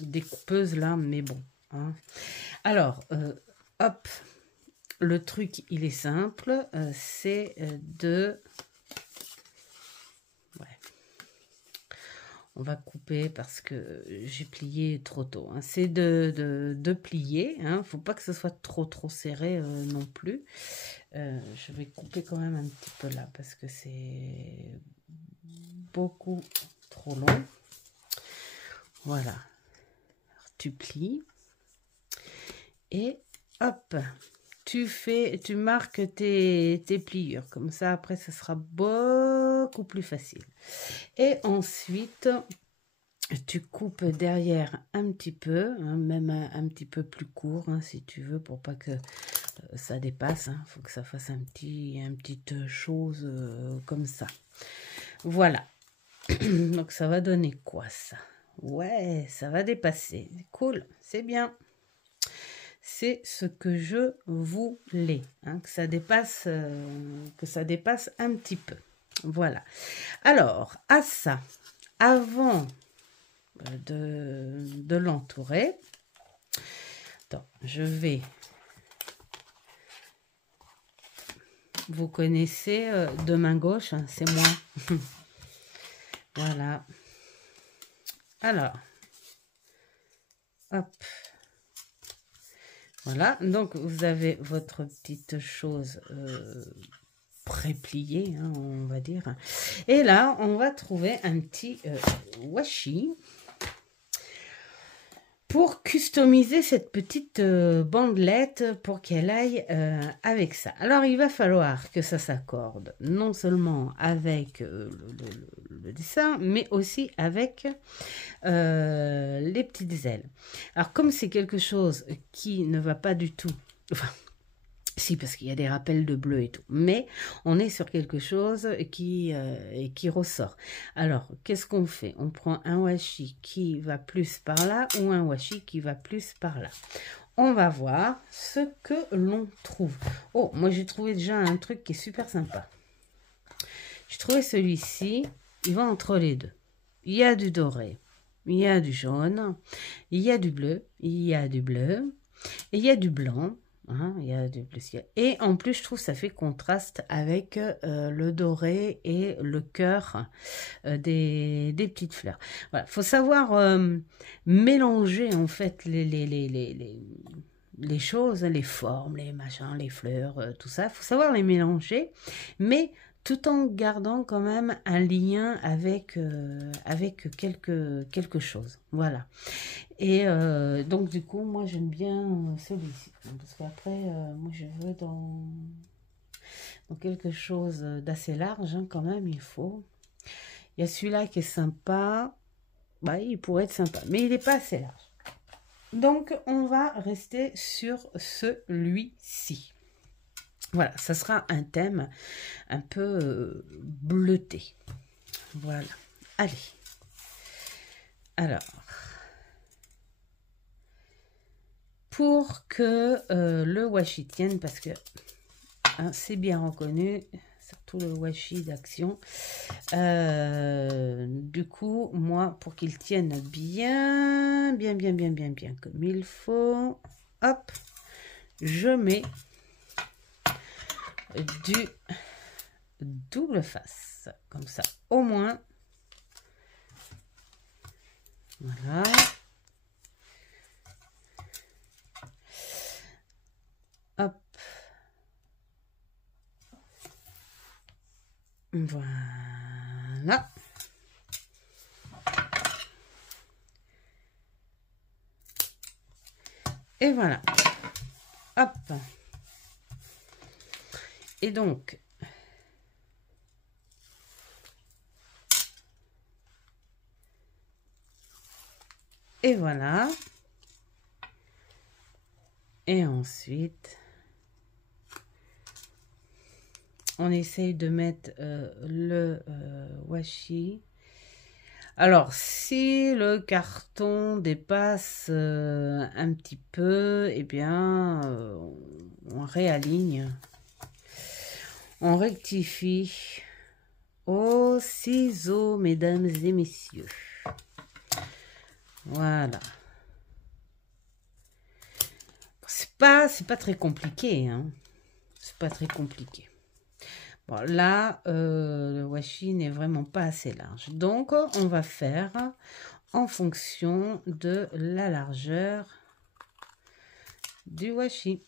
découpeuse là, mais bon. Hein. Alors, hop, le truc, il est simple, c'est de... Ouais. On va couper parce que j'ai plié trop tôt. Hein. C'est de plier, hein. Faut pas que ce soit trop serré non plus. Je vais couper quand même un petit peu là parce que c'est beaucoup trop long. Voilà. Tu plies et hop, tu marques tes pliures. Comme ça, après, ce sera beaucoup plus facile. Et ensuite, tu coupes derrière un petit peu, hein, même un petit peu plus court, hein, si tu veux, pour pas que ça dépasse. Hein. Faut que ça fasse une petite chose comme ça. Voilà. Donc, ça va donner quoi, ça? Ouais, ça va dépasser. Cool, c'est bien. C'est ce que je voulais, hein, que ça dépasse un petit peu. Voilà. Alors, à ça, avant de l'entourer, je vais... Vous connaissez de main gauche, hein, c'est moi. Voilà. Alors, hop. Voilà, donc vous avez votre petite chose pré-pliée, hein, on va dire. Et là, on va trouver un petit washi pour customiser cette petite bandelette pour qu'elle aille avec ça. Alors, il va falloir que ça s'accorde non seulement avec le dessin, mais aussi avec les petites ailes. Alors, comme c'est quelque chose qui ne va pas du tout... Enfin, si, parce qu'il y a des rappels de bleu et tout. Mais on est sur quelque chose qui ressort. Alors, qu'est-ce qu'on fait? On prend un washi qui va plus par là ou un washi qui va plus par là. On va voir ce que l'on trouve. Oh, moi j'ai trouvé déjà un truc qui est super sympa. J'ai trouvé celui-ci. Il va entre les deux. Il y a du doré. Il y a du jaune. Il y a du bleu. Il y a du bleu. Et il y a du blanc. Hein, il y a du bleu ciel. Et en plus, je trouve que ça fait contraste avec le doré et le cœur des petites fleurs. Voilà, faut savoir mélanger en fait les choses, les formes, les machins, les fleurs, tout ça. Faut savoir les mélanger, mais tout en gardant quand même un lien avec quelque chose. Voilà. Et donc du coup, moi j'aime bien celui-ci. Parce qu'après, moi je veux dans quelque chose d'assez large, hein, quand même, il faut. Il y a celui-là qui est sympa. Bah, il pourrait être sympa, mais il n'est pas assez large. Donc, on va rester sur celui-ci. Voilà, ça sera un thème un peu bleuté. Voilà. Allez. Alors, pour que le washi tienne, parce que hein, c'est bien reconnu, surtout le washi d'Action. Du coup, moi, pour qu'il tienne bien comme il faut, hop, je mets du double face, comme ça, au moins. Voilà. Hop. Voilà. Et voilà. Hop. Et donc, et voilà. Et ensuite, on essaye de mettre le washi. Alors, si le carton dépasse un petit peu, eh bien, on réaligne, on rectifie au ciseau, mesdames et messieurs. Voilà. C'est pas très compliqué, hein. C'est pas très compliqué. Bon, là, le washi n'est vraiment pas assez large. Donc, on va faire en fonction de la largeur du washi.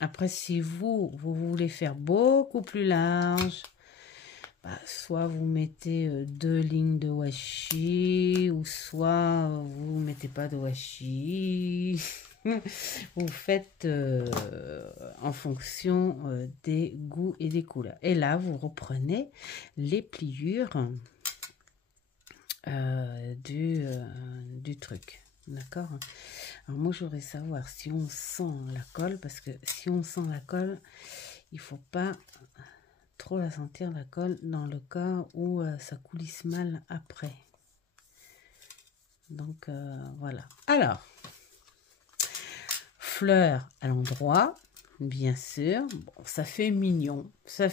Après, si vous voulez faire beaucoup plus large, bah, soit vous mettez 2 lignes de washi, ou soit vous ne mettez pas de washi. Vous faites en fonction des goûts et des couleurs. Et là, vous reprenez les pliures du truc. D'accord? Alors moi, je voudrais savoir si on sent la colle, parce que si on sent la colle, il ne faut pas trop la sentir, la colle, dans le cas où ça coulisse mal après. Donc, voilà. Alors, fleurs à l'endroit, bien sûr. Bon, ça fait mignon, ça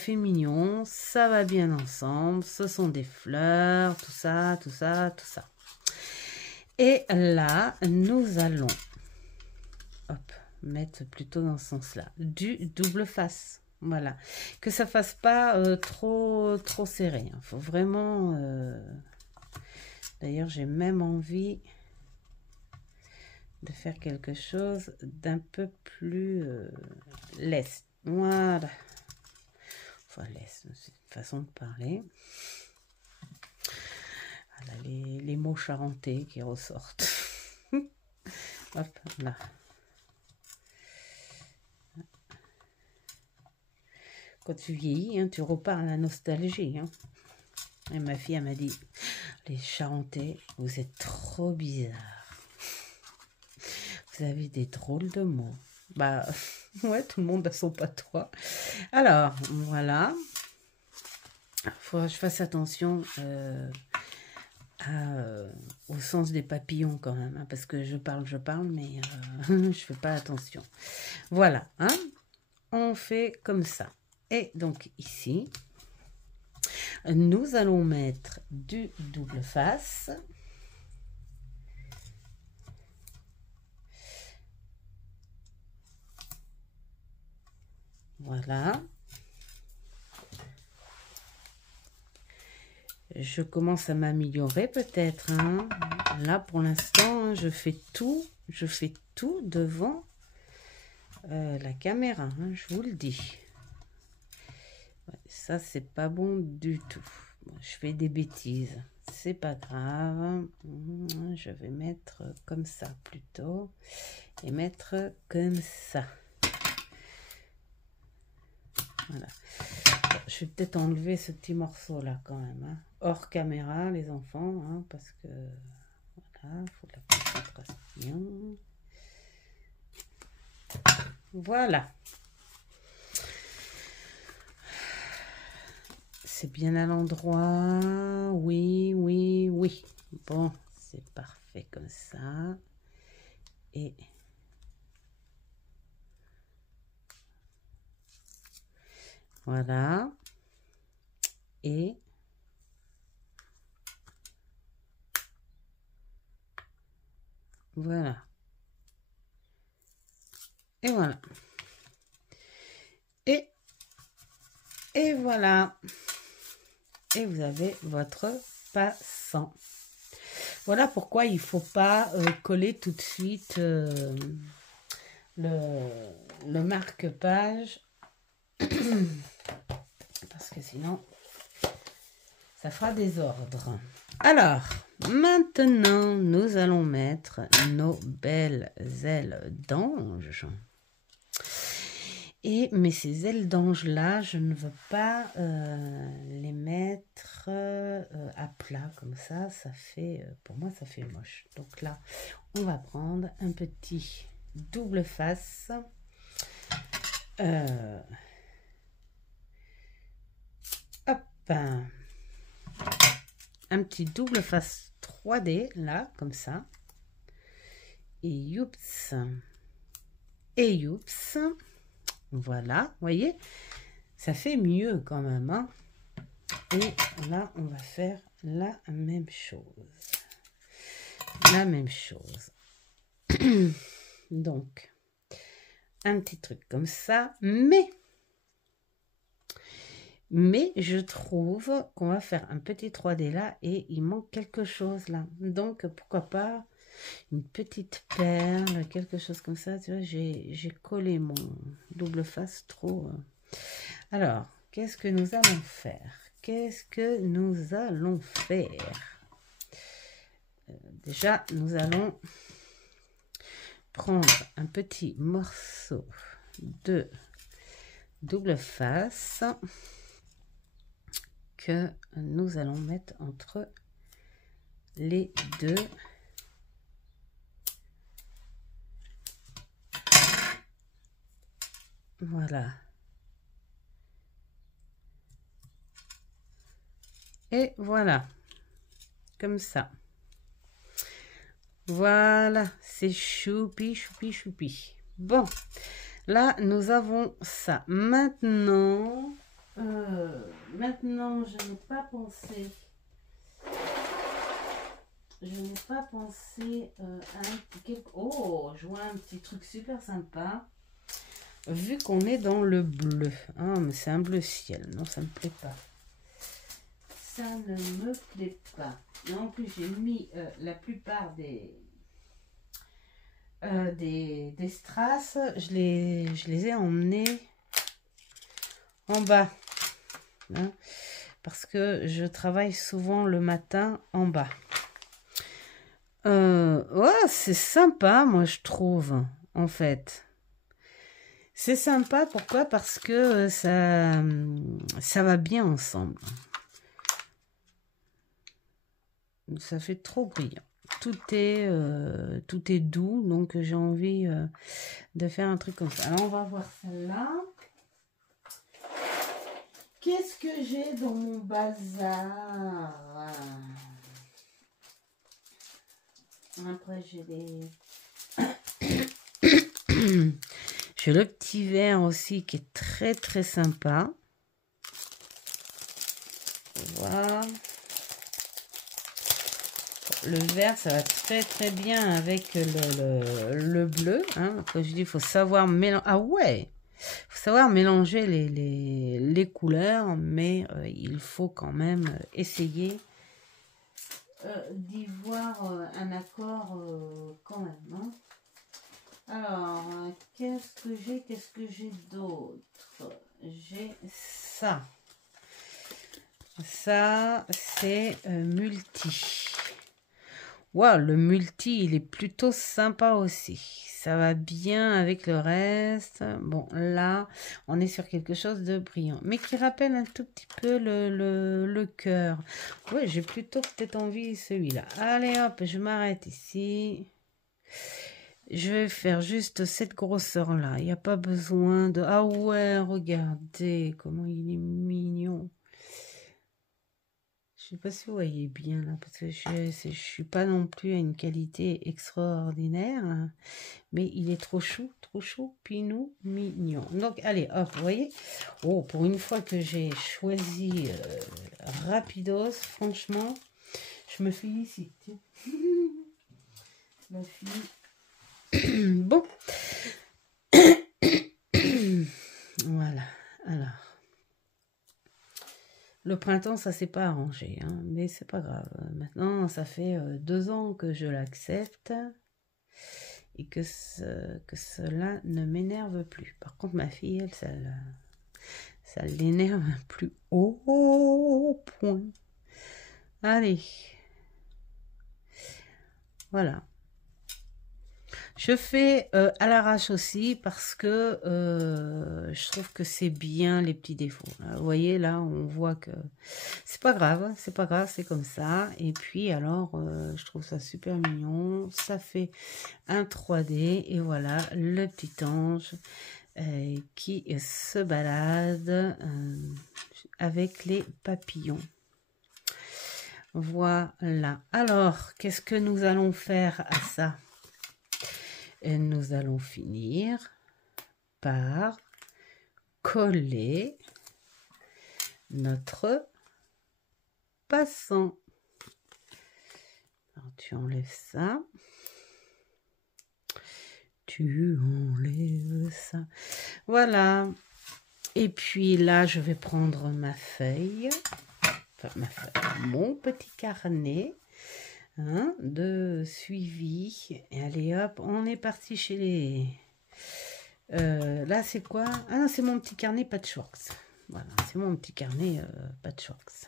va bien ensemble. Ce sont des fleurs, tout ça. Et là, nous allons, hop, mettre plutôt dans ce sens-là, du double face. Voilà, que ça fasse pas trop serré. Il faut vraiment. D'ailleurs, j'ai même envie de faire quelque chose d'un peu plus leste. Voilà. Enfin, leste, c'est une façon de parler. Voilà, les mots charentais qui ressortent. Hop, là. Quand tu vieillis, hein, tu repars à la nostalgie. Hein. Et ma fille, elle m'a dit, les Charentais, vous êtes trop bizarres. Vous avez des drôles de mots. Bah, ouais, tout le monde a son patois. Alors, voilà. Il faut que je fasse attention au sens des papillons quand même. Hein, parce que je parle, mais je fais pas attention. Voilà. Hein, on fait comme ça. Et donc, ici, nous allons mettre du double face. Voilà. Je commence à m'améliorer peut-être. Hein. Là, pour l'instant, hein, je fais tout devant la caméra. Hein, je vous le dis. Ouais, ça, c'est pas bon du tout. Bon, je fais des bêtises. C'est pas grave. Je vais mettre comme ça plutôt. Et mettre comme ça. Voilà. Je vais peut-être enlever ce petit morceau là quand même. Hein. Hors caméra, les enfants. Hein, parce que voilà, il faut de la concentration. Voilà. C'est bien à l'endroit. Oui, oui, oui. Bon, c'est parfait comme ça. Et voilà. Et voilà. Et voilà. Et voilà. Et vous avez votre passant. Voilà pourquoi il ne faut pas coller tout de suite le marque-page. Parce que sinon, ça fera désordre. Alors, maintenant, nous allons mettre nos belles ailes d'ange. Mais ces ailes d'ange-là, je ne veux pas les mettre à plat comme ça. Ça fait, pour moi, ça fait moche. Donc là, on va prendre un petit double face. Hop, un petit double face 3D, là, comme ça. Et youps. Et youps. Voilà, vous voyez, ça fait mieux quand même. Hein. Et là, on va faire la même chose. La même chose. Donc, un petit truc comme ça. Mais je trouve qu'on va faire un petit 3D là et il manque quelque chose là. Donc, pourquoi pas une petite perle, quelque chose comme ça. Tu vois, j'ai collé mon double face trop. Alors, qu'est-ce que nous allons faire? Qu'est-ce que nous allons faire? Déjà, nous allons prendre un petit morceau de double face que nous allons mettre entre les deux. Voilà. Et voilà. Comme ça. Voilà. C'est choupi, choupi, choupi. Bon. Là, nous avons ça. Maintenant, je n'ai pas pensé. Je n'ai pas pensé à un... Oh, je vois un petit truc super sympa. Vu qu'on est dans le bleu. Ah, mais c'est un bleu ciel. Non, ça ne me plaît pas. Ça ne me plaît pas. Et en plus, j'ai mis la plupart des strass. Je les ai emmenés en bas. Hein, parce que je travaille souvent le matin en bas. Ouais, c'est sympa, moi, je trouve, en fait. C'est sympa, pourquoi? Parce que ça va bien ensemble. Ça fait trop brillant. Tout est doux, donc j'ai envie de faire un truc comme ça. Alors, on va voir celle-là. Qu'est-ce que j'ai dans mon bazar? Après, j'ai des... J'ai le petit verre aussi qui est très très sympa. Voilà. Le vert, ça va très très bien avec le bleu. Hein. Quand je dis, il faut savoir mélanger. Ah ouais! faut savoir mélanger les couleurs, mais il faut quand même essayer d'y voir un accord quand même. Hein. Alors, qu'est-ce que j'ai d'autre? J'ai ça. Ça, c'est multi. Waouh, le multi, il est plutôt sympa aussi. Ça va bien avec le reste. Bon, là, on est sur quelque chose de brillant. Mais qui rappelle un tout petit peu le cœur. Ouais, j'ai plutôt peut-être envie de celui-là. Allez, hop, je m'arrête ici. Je vais faire juste cette grosseur-là. Il n'y a pas besoin de... Ah ouais, regardez comment il est mignon. Je sais pas si vous voyez bien là, parce que je suis pas non plus à une qualité extraordinaire, hein, mais il est trop chou, pinou, mignon. Donc allez, hop, vous voyez. Oh, pour une fois que j'ai choisi rapidos, franchement, je me félicite. Ma fille. Bon. Voilà, alors. Le printemps, ça s'est pas arrangé, hein, mais c'est pas grave. Maintenant, ça fait 2 ans que je l'accepte et que cela ne m'énerve plus. Par contre, ma fille, elle, ça l'énerve plus au point. Allez. Voilà. Je fais à l'arrache aussi parce que je trouve que c'est bien les petits défauts. Là, vous voyez, là, on voit que c'est pas grave, c'est comme ça. Et puis, alors, je trouve ça super mignon. Ça fait un 3D et voilà, le petit ange qui se balade avec les papillons. Voilà. Alors, qu'est-ce que nous allons faire à ça? Et nous allons finir par coller notre passant. Alors, tu enlèves ça. Tu enlèves ça. Voilà. Et puis là, je vais prendre ma feuille. Enfin, mon petit carnet. Hein, de suivi. Et allez hop, on est parti chez les... là, c'est quoi? Ah non, c'est mon petit carnet Patchworks. Voilà, c'est mon petit carnet Patchworks.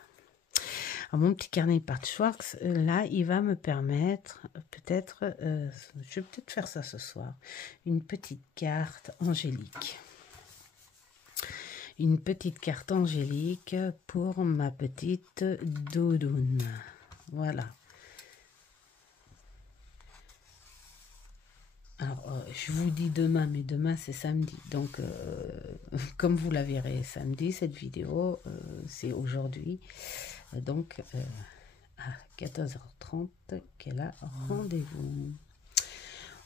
Alors, mon petit carnet Patchworks, là, il va me permettre, peut-être, je vais peut-être faire ça ce soir, une petite carte angélique. Une petite carte angélique pour ma petite doudoune. Voilà. Alors, je vous dis demain, mais demain c'est samedi. Donc, comme vous la verrez samedi, cette vidéo, c'est aujourd'hui. Donc, à 14h30 qu'elle a rendez-vous.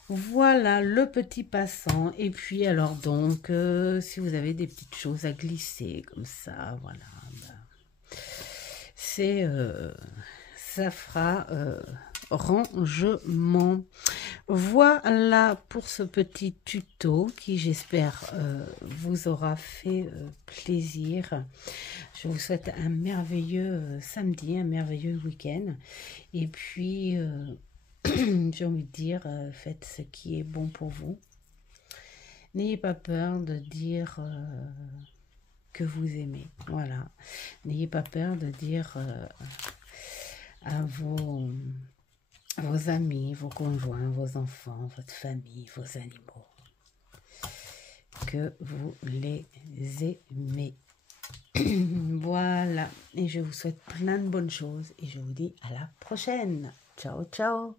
Voilà le petit passant. Et puis, alors donc, si vous avez des petites choses à glisser comme ça, voilà. Bah, c'est... ça fera... rangement. Voilà pour ce petit tuto qui, j'espère, vous aura fait plaisir. Je vous souhaite un merveilleux samedi, un merveilleux week-end. Et puis, j'ai envie de dire, faites ce qui est bon pour vous. N'ayez pas peur de dire que vous aimez. Voilà. N'ayez pas peur de dire à vos amis, vos conjoints, vos enfants, votre famille, vos animaux, que vous les aimez. Voilà, et je vous souhaite plein de bonnes choses et je vous dis à la prochaine. Ciao, ciao.